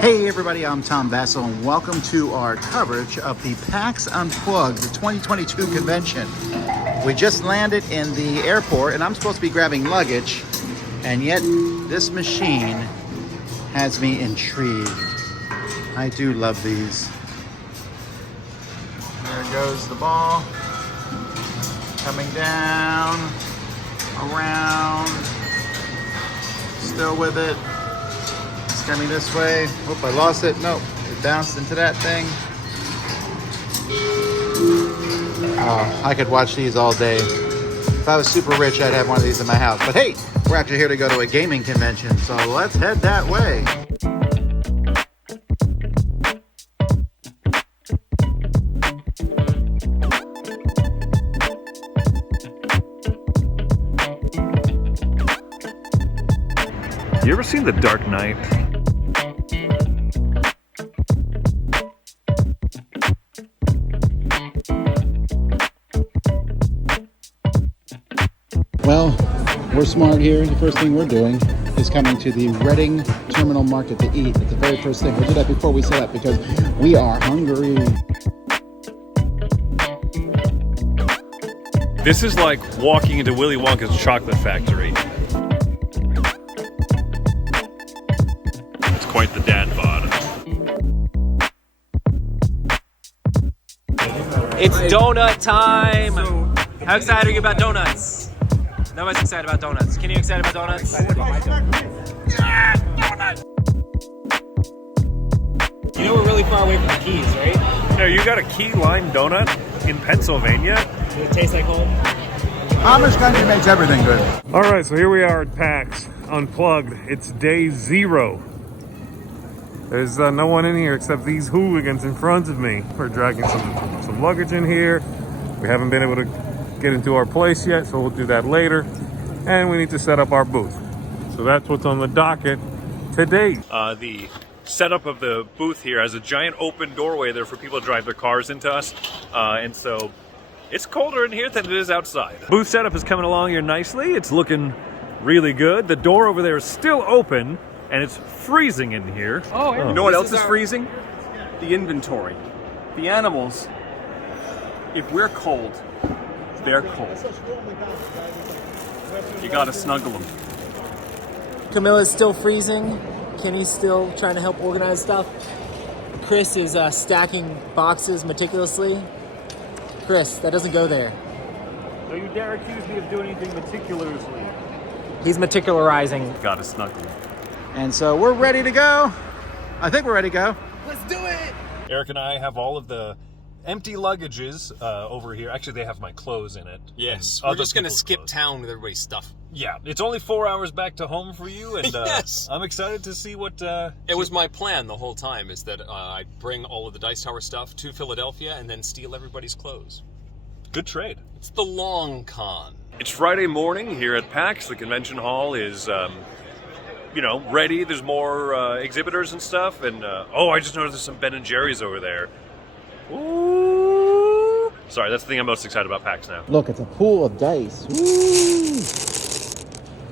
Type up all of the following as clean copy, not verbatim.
Hey everybody, I'm Tom Bassel and welcome to our coverage of the Pax Unplugged, the 2022 convention. We just landed in the airport and I'm supposed to be grabbing luggage, and yet this machine has me intrigued. I do love these. There goes the ball. Coming down, around, still with it. It's coming this way. Hope I lost it. Nope, it bounced into that thing. Oh, I could watch these all day. If I was super rich, I'd have one of these in my house. But hey, we're actually here to go to a gaming convention, so let's head that way. You ever seen The Dark Knight? Well, we're smart here. The first thing we're doing is coming to the Reading Terminal Market to eat. It's the very first thing. We'll do that before we set up because we are hungry. This is like walking into Willy Wonka's chocolate factory. It's quite the dad bod. It's donut time! How excited are you about donuts? Nobody's excited about donuts. Can you excited about donuts? Yeah, donuts! You know we're really far away from the Keys, right? No, you got a key lime donut in Pennsylvania? Does it taste like home? Amish country makes everything good. All right, so here we are at PAX Unplugged. It's day 0. There's no one in here except these hooligans in front of me. We're dragging some luggage in here. We haven't been able to get into our place yet, so we'll do that later. And we need to set up our booth. So that's what's on the docket today. The setup of the booth here has a giant open doorway there for people to drive their cars into us. And so it's colder in here than it is outside. Booth setup is coming along here nicely. It's looking really good. The door over there is still open and it's freezing in here. Oh, you know what else is freezing? The inventory. The animals, if we're cold, they're cold. You gotta snuggle them. Camilla's still freezing. Kenny's still trying to help organize stuff. Chris is stacking boxes meticulously. Chris, that doesn't go there. Don't you dare accuse me of doing anything meticulously. He's meticularizing. Gotta snuggle them. And so we're ready to go. I think we're ready to go. Let's do it! Eric and I have all of the empty luggages over here. Actually, they have my clothes in it. Yes, and we're just gonna people's skip clothes. town with everybody's stuff. Yeah, it's only 4 hours back to home for you, and Yes. I'm excited to see what... It was my plan the whole time, is that I'd bring all of the Dice Tower stuff to Philadelphia and then steal everybody's clothes. Good trade. It's the long con. It's Friday morning here at PAX. The convention hall is, ready. There's more exhibitors and stuff, and I just noticed there's some Ben & Jerry's over there. Ooh! Sorry, that's the thing I'm most excited about PAX now. Look, it's a pool of dice. Woo!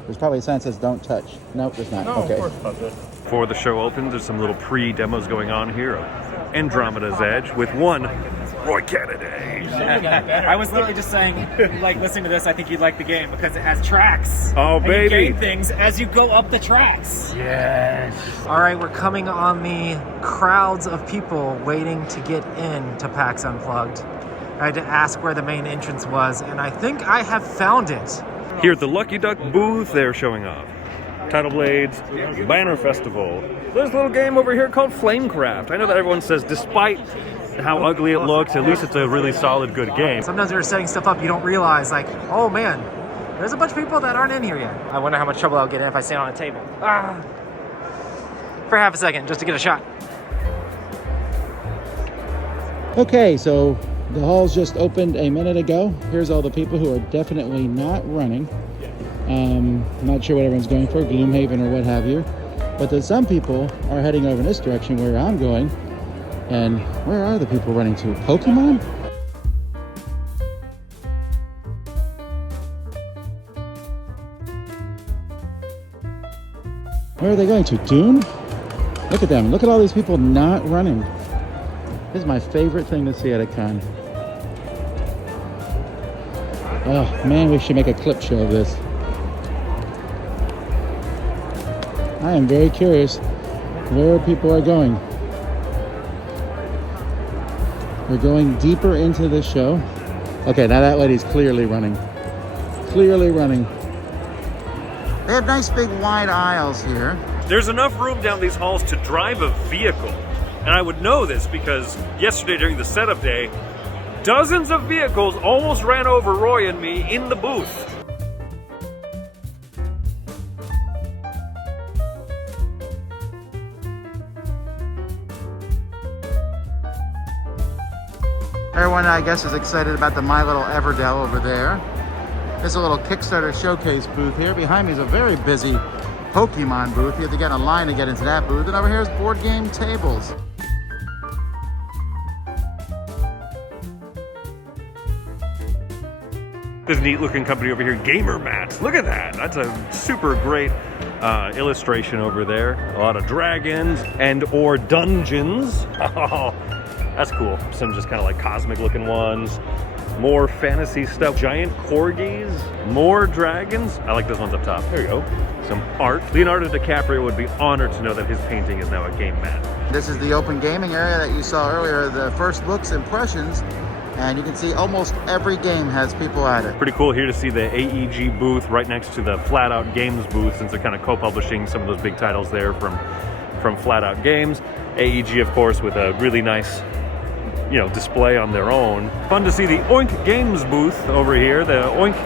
There's probably a sign that says don't touch. Nope, there's not. Okay. Before the show opens, there's some little pre-demos going on here of Andromeda's Edge with one Roy Kennedy. I was literally just saying, listening to this, I think you'd like the game because it has tracks. Oh, and baby. you gain things as you go up the tracks. Yes. All right, we're coming on the crowds of people waiting to get in to PAX Unplugged. I had to ask where the main entrance was, and I think I have found it. Here at the Lucky Duck booth, they're showing off Title Blades, Banner Festival. There's a little game over here called Flamecraft. I know that everyone says, despite how ugly it looks, at least it's a really solid, good game. Sometimes when you're setting stuff up, you don't realize, oh man, there's a bunch of people that aren't in here yet. I wonder how much trouble I'll get in if I stand on a table. For half a second, just to get a shot. Okay, so the hall's just opened a minute ago. Here's all the people who are definitely not running. Not sure what everyone's going for, Gloomhaven or what have you. But then some people are heading over in this direction where I'm going. And where are the people running to? Pokemon? Where are they going to? Dune? Look at them. Look at all these people not running. This is my favorite thing to see at a con. Oh man, we should make a clip show of this. I am very curious where people are going. We're going deeper into the show. Okay, now that lady's clearly running. Clearly running. They have nice big wide aisles here. There's enough room down these halls to drive a vehicle. And I would know this because yesterday during the setup day, dozens of vehicles almost ran over Roy and me in the booth. Everyone, I guess, is excited about the My Little Everdell over there. There's a little Kickstarter showcase booth here. Behind me is a very busy Pokemon booth. You have to get in a line to get into that booth. And over here is board game tables. This neat looking company over here, Gamer Mats. Look at that. That's a super great illustration over there. A lot of dragons and or dungeons. Oh, that's cool. Some just kind of like cosmic looking ones. More fantasy stuff. Giant corgis. More dragons. I like those ones up top. There you go. Some art. Leonardo DiCaprio would be honored to know that his painting is now a game mat. This is the open gaming area that you saw earlier, the first looks, impressions. And you can see almost every game has people at it. Pretty cool here to see the AEG booth right next to the Flat Out Games booth, since they're kind of co-publishing some of those big titles there from Flat Out Games. AEG, of course, with a really nice, display on their own. Fun to see the Oink Games booth over here. The Oink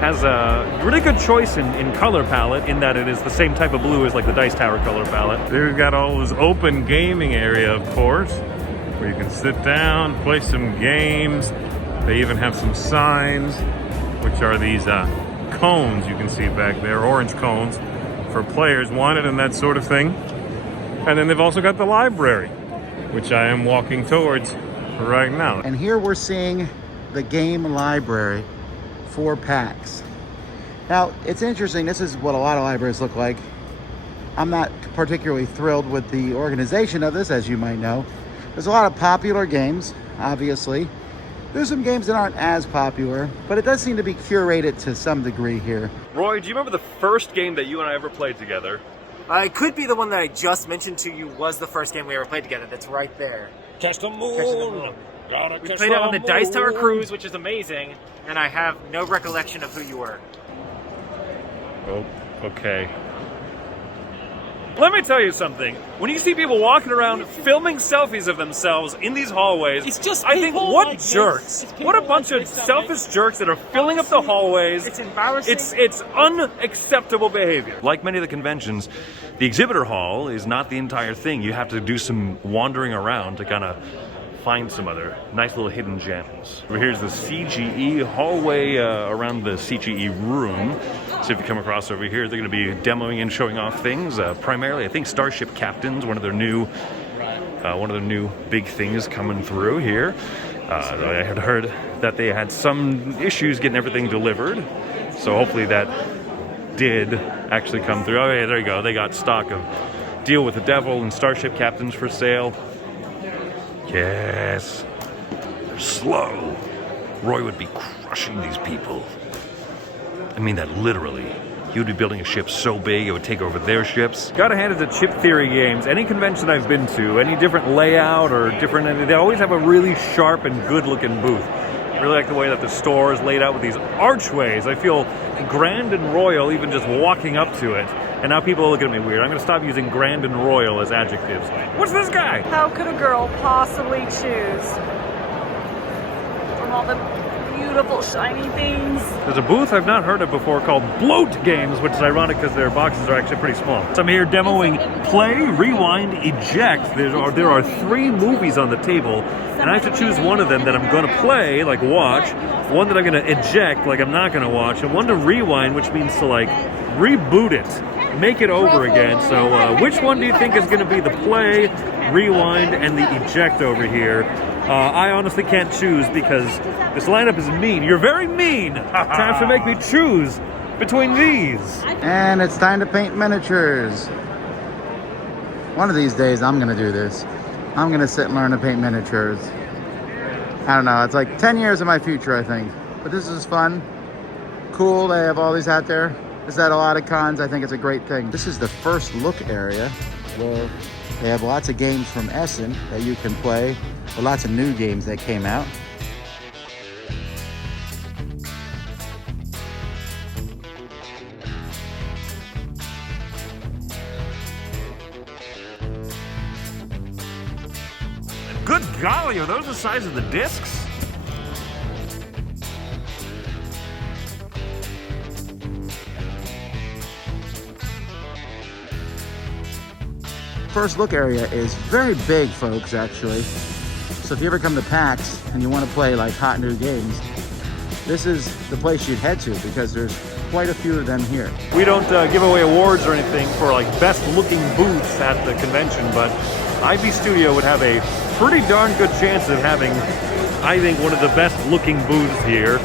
has a really good choice in color palette, in that it is the same type of blue as like the Dice Tower color palette. They've got all this open gaming area, of course, where you can sit down, play some games. They even have some signs, which are these cones you can see back there, orange cones for players wanted and that sort of thing. And then they've also got the library, which I am walking towards right now. And here we're seeing the game library for PAX. Now, it's interesting. This is what a lot of libraries look like. I'm not particularly thrilled with the organization of this, as you might know. There's a lot of popular games, obviously. There's some games that aren't as popular, but it does seem to be curated to some degree here. Roy, do you remember the first game that you and I ever played together? It could be the one that I just mentioned to you was the first game we ever played together. That's right there. Catch the moon. Catch the Moon. Gotta We catch played it on the moon. Dice Tower Cruise, which is amazing, and I have no recollection of who you were. Oh, okay. Let me tell you something. When you see people walking around filming selfies of themselves in these hallways, It's just I think, people what like this. jerks? It's people What a like bunch of this that selfish jerks that are filling up the hallways. It's embarrassing. It's unacceptable behavior. Like many of the conventions, the exhibitor hall is not the entire thing. You have to do some wandering around to kind of find some other nice little hidden gems. Here's the CGE hallway around the CGE room. So if you come across over here, they're going to be demoing and showing off things. Primarily, I think Starship Captains, one of their new big things coming through here. I had heard that they had some issues getting everything delivered, so hopefully that did actually come through. Oh yeah, there you go. They got stock of Deal with the Devil and Starship Captains for sale. Yes. They're slow. Roy would be crushing these people. I mean that literally. He would be building a ship so big it would take over their ships. Gotta hand it to Chip Theory Games. Any convention I've been to, any different layout or different, they always have a really sharp and good looking booth. I really like the way that the store is laid out with these archways. I feel grand and royal even just walking up to it. And now people are looking at me weird. I'm going to stop using grand and royal as adjectives. What's this guy? How could a girl possibly choose from all the beautiful shiny things? There's a booth I've not heard of before called Bloat Games, which is ironic because their boxes are actually pretty small. So I'm here demoing Play, Rewind, Eject. There are 3 movies on the table, and I have to choose one of them that I'm going to play, like watch, one that I'm going to eject, like I'm not going to watch, and one to rewind, which means to like reboot it, make it over again. So which one do you think is going to be the Play, Rewind, and the Eject over here? I honestly can't choose because this lineup is mean. You're very mean to have to make me choose between these. And it's time to paint miniatures. One of these days, I'm gonna do this. I'm gonna sit and learn to paint miniatures. I don't know, it's like 10 years in my future, I think. But this is fun, cool. They have all these out there. This is at a lot of cons. I think it's a great thing. This is the first look area where they have lots of games from Essen that you can play, or lots of new games that came out. Good golly, are those the size of the discs? First look area is very big, folks, actually. So if you ever come to PAX and you want to play like hot new games, this is the place you'd head to because there's quite a few of them here. We don't give away awards or anything for like best looking booths at the convention, but IB Studio would have a pretty darn good chance of having, I think, one of the best looking booths here.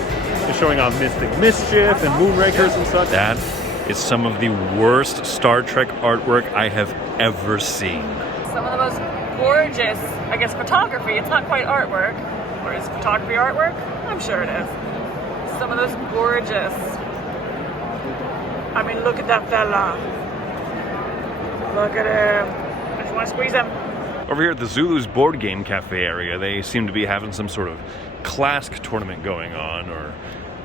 Just showing off Mystic Mischief and Moonrakers and such. That is some of the worst Star Trek artwork I have ever seen. Some of the most gorgeous, I guess, photography. It's not quite artwork. Or is photography artwork? I'm sure it is. Some of those gorgeous. I mean, look at that fella. Look at him. I just want to squeeze him. Over here at the Zulu's Board Game Cafe area, they seem to be having some sort of Clask tournament going on, or,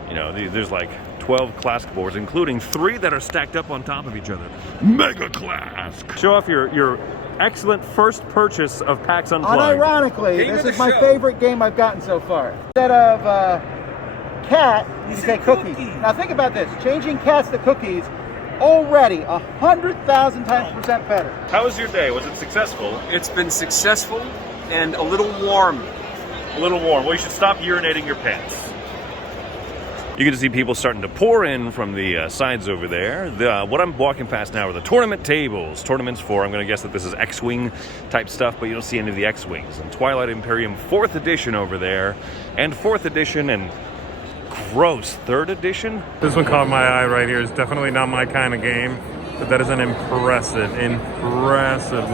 you know, there's like 12 Clask boards, including 3 that are stacked up on top of each other. Mega Clask! Show off your excellent first purchase of PAX Unplugged. Unironically, this is my favorite game I've gotten so far. Instead of cat, you say cookie. Now think about this, changing cats to cookies, already 100,000 times % better. How was your day? Was it successful? It's been successful and a little warm. A little warm. Well, you should stop urinating your pants. You get to see people starting to pour in from the sides over there. What I'm walking past now are the tournament tables. Tournaments for, I'm going to guess that this is X-Wing type stuff, but you don't see any of the X-Wings. And Twilight Imperium 4th edition over there, and 4th edition, and gross 3rd edition. This one caught my eye right here. It's definitely not my kind of game, but that is an impressive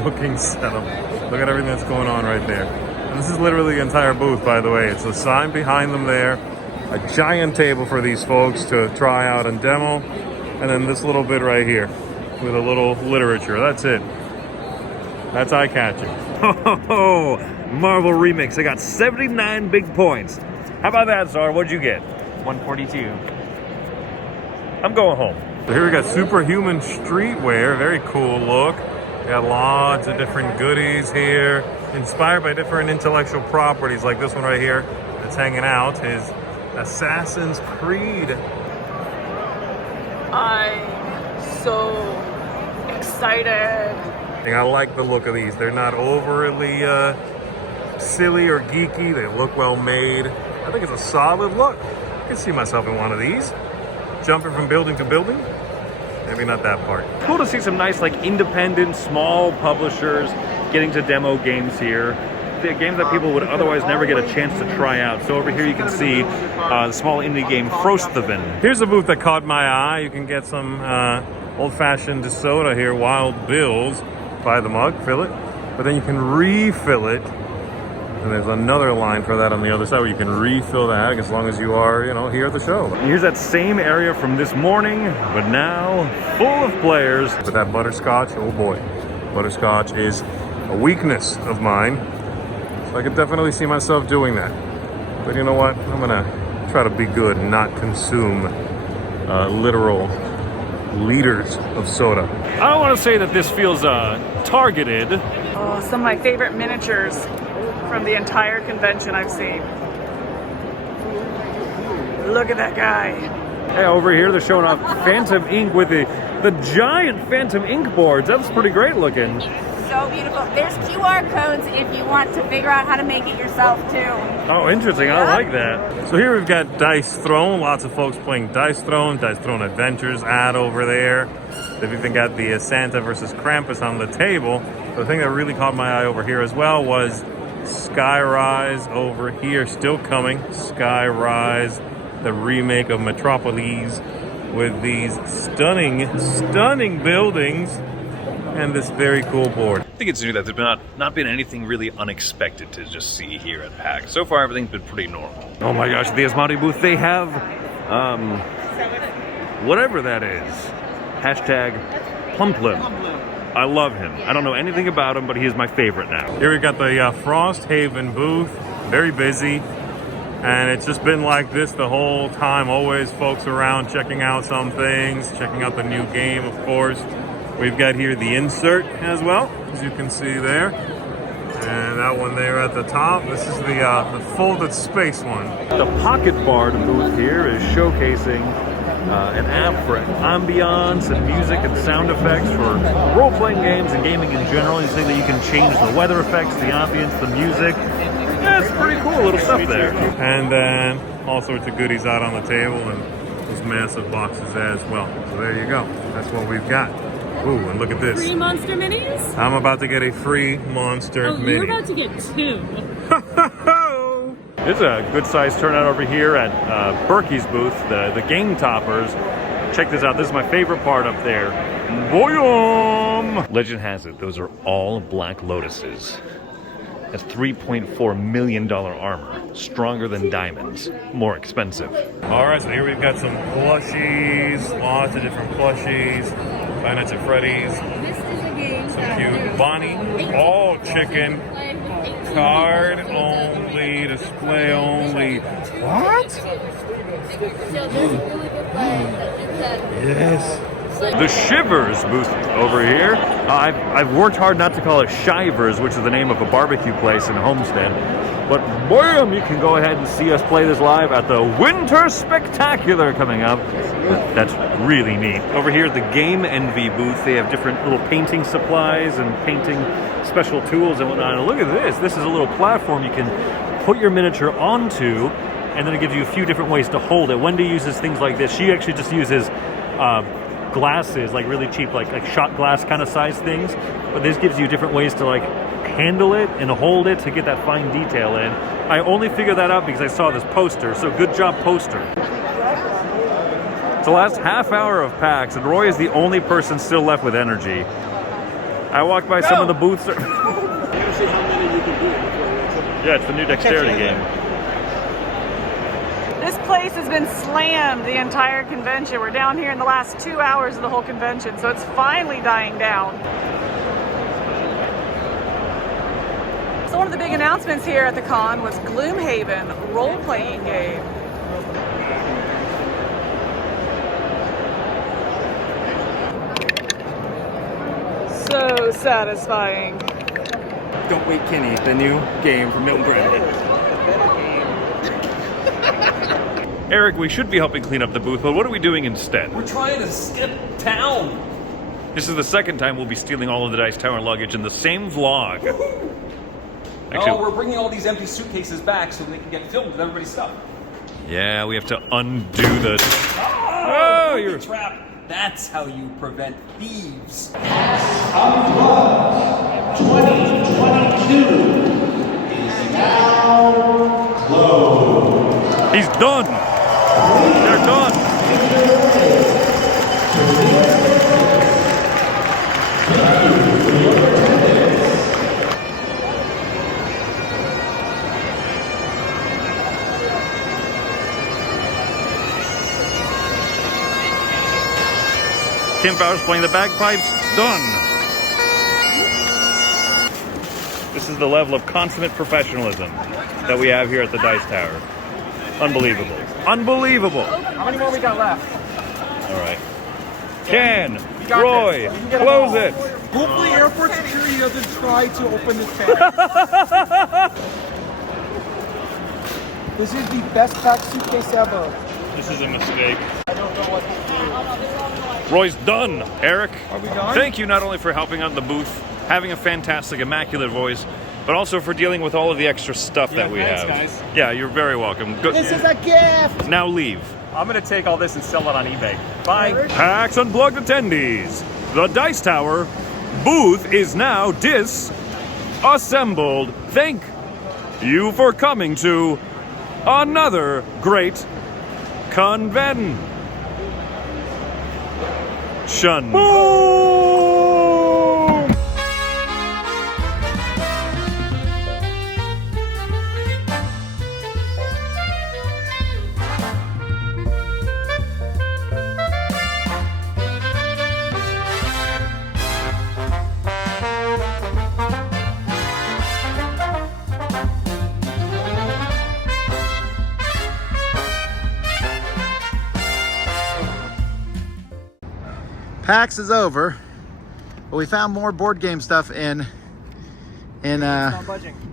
looking setup. Look at everything that's going on right there. And this is literally the entire booth, by the way. It's a sign behind them there, a giant table for these folks to try out and demo, and then this little bit right here with a little literature. That's it. That's eye-catching. Oh, Marvel Remix. I got 79 big points. How about that, Czar? What'd you get? 142. I'm going home. So here we got Superhuman Streetwear. Very cool look. We got lots of different goodies here, inspired by different intellectual properties, like this one right here that's hanging out is Assassin's Creed. I'm so excited. I like the look of these. They're not overly silly or geeky. They look well made. I think it's a solid look. I can see myself in one of these. Jumping from building to building. Maybe not that part. Cool to see some nice, like, independent, small publishers getting to demo games here. The games that people would otherwise never get a chance to try out. So over here you can see the small indie game Frostaven. Here's a booth that caught my eye. You can get some old-fashioned soda here, Wild Bill's. Buy the mug, fill it, but then you can refill it. And there's another line for that on the other side where you can refill that as long as you are, you know, here at the show. Here's that same area from this morning, but now full of players. But that butterscotch, oh boy. Butterscotch is a weakness of mine. So I could definitely see myself doing that. But you know what? I'm gonna try to be good and not consume literal liters of soda. I don't want to say that this feels targeted. Oh, some of my favorite miniatures from the entire convention I've seen. Look at that guy. Hey, over here they're showing off Phantom Ink with the giant Phantom Ink boards. That's pretty great looking. So beautiful. There's QR codes if you want to figure out how to make it yourself too. Oh, interesting. I like that. So here we've got Dice Throne. Lots of folks playing Dice Throne Adventures ad over there. They've even got the Santa versus Krampus on the table. The thing that really caught my eye over here as well was Skyrise over here, still coming. Skyrise, the remake of Metropolis with these stunning buildings. and this very cool board. I think it's new that there's not been anything really unexpected to just see here at PAX. So far, everything's been pretty normal. Oh my gosh, the Asmati booth, they have, whatever that is. Hashtag Plumplim. I love him. I don't know anything about him, but he is my favorite now. Here we got the Frost Haven booth, very busy. And it's just been like this the whole time. Always folks around checking out some things, checking out the new game, of course. We've got here the insert as well, as you can see there. And that one there at the top. This is the folded space one. The Pocket Bard booth here is showcasing an app for ambiance and music and sound effects for role-playing games and gaming in general. You say that you can change the weather effects, the ambience, the music. Yeah, it's pretty cool little stuff there. And then all sorts of goodies out on the table and those massive boxes as well. So there you go. That's what we've got. Ooh, and look at this. Free Monster Minis? I'm about to get a free Monster Mini. You're about to get 2. It's a good sized turnout over here at Berkey's booth, the Game Toppers. Check this out. This is my favorite part up there. Boyum! Legend has it, those are all Black Lotuses. That's $3.4 million armor. Stronger than diamonds. More expensive. All right, so here we've got some plushies. Lots of different plushies. Five Nights at Freddy's. Some cute Bonnie. All chicken. Card only. Display only. What? Yes. The Shivers booth over here. I've worked hard not to call it Shivers, which is the name of a barbecue place in Homestead. But boom, you can go ahead and see us play this live at the Winter Spectacular coming up. That's really neat. Over here at the Game Envy booth, they have different little painting supplies and painting special tools and whatnot. And look at this. This is a little platform you can put your miniature onto, and then it gives you a few different ways to hold it. Wendy uses things like this. She actually just uses glasses, like really cheap, like shot glass kind of size things. But this gives you different ways to like handle it and hold it to get that fine detail in. I only figured that out because I saw this poster, so good job, poster. It's the last half hour of PAX, and Roy is the only person still left with energy. I walked by some of the booths. Yeah, it's the new dexterity game. This place has been slammed the entire convention. We're down here in the last 2 hours of the whole convention, so it's finally dying down. So one of the big announcements here at the con was Gloomhaven role-playing game. So satisfying. Don't Wait Kenny, the new game from Milton Bradley. Eric, we should be helping clean up the booth, but what are we doing instead? We're trying to skip town. This is the second time we'll be stealing all of the Dice Tower luggage in the same vlog. Oh, we're bringing all these empty suitcases back so they can get filled with everybody's stuff. Yeah, we have to undo the... Oh, you're a trap. That's how you prevent thieves. Unplugged 2022 is now closed. He's done. They're done. Tim Fowler's playing the bagpipes. Done. This is the level of consummate professionalism that we have here at the Dice Tower. Unbelievable. Unbelievable. How many more we got left? All right. Ken, Roy, close it. Hopefully airport security doesn't try to open this bag. This is the best packed suitcase ever. This is a mistake. I don't know what to do. Roy's done. Eric, Are we done? thank you not only for helping out in the booth, having a fantastic, immaculate voice, but also for dealing with all of the extra stuff that we thanks, have. guys. Yeah, you're very welcome. Go, This is a gift. now leave. I'm gonna take all this and sell it on eBay. Bye. PAX Unplugged attendees, the Dice Tower booth is now disassembled. Thank you for coming to another great convention. Boom! PAX is over, but we found more board game stuff in Not budging.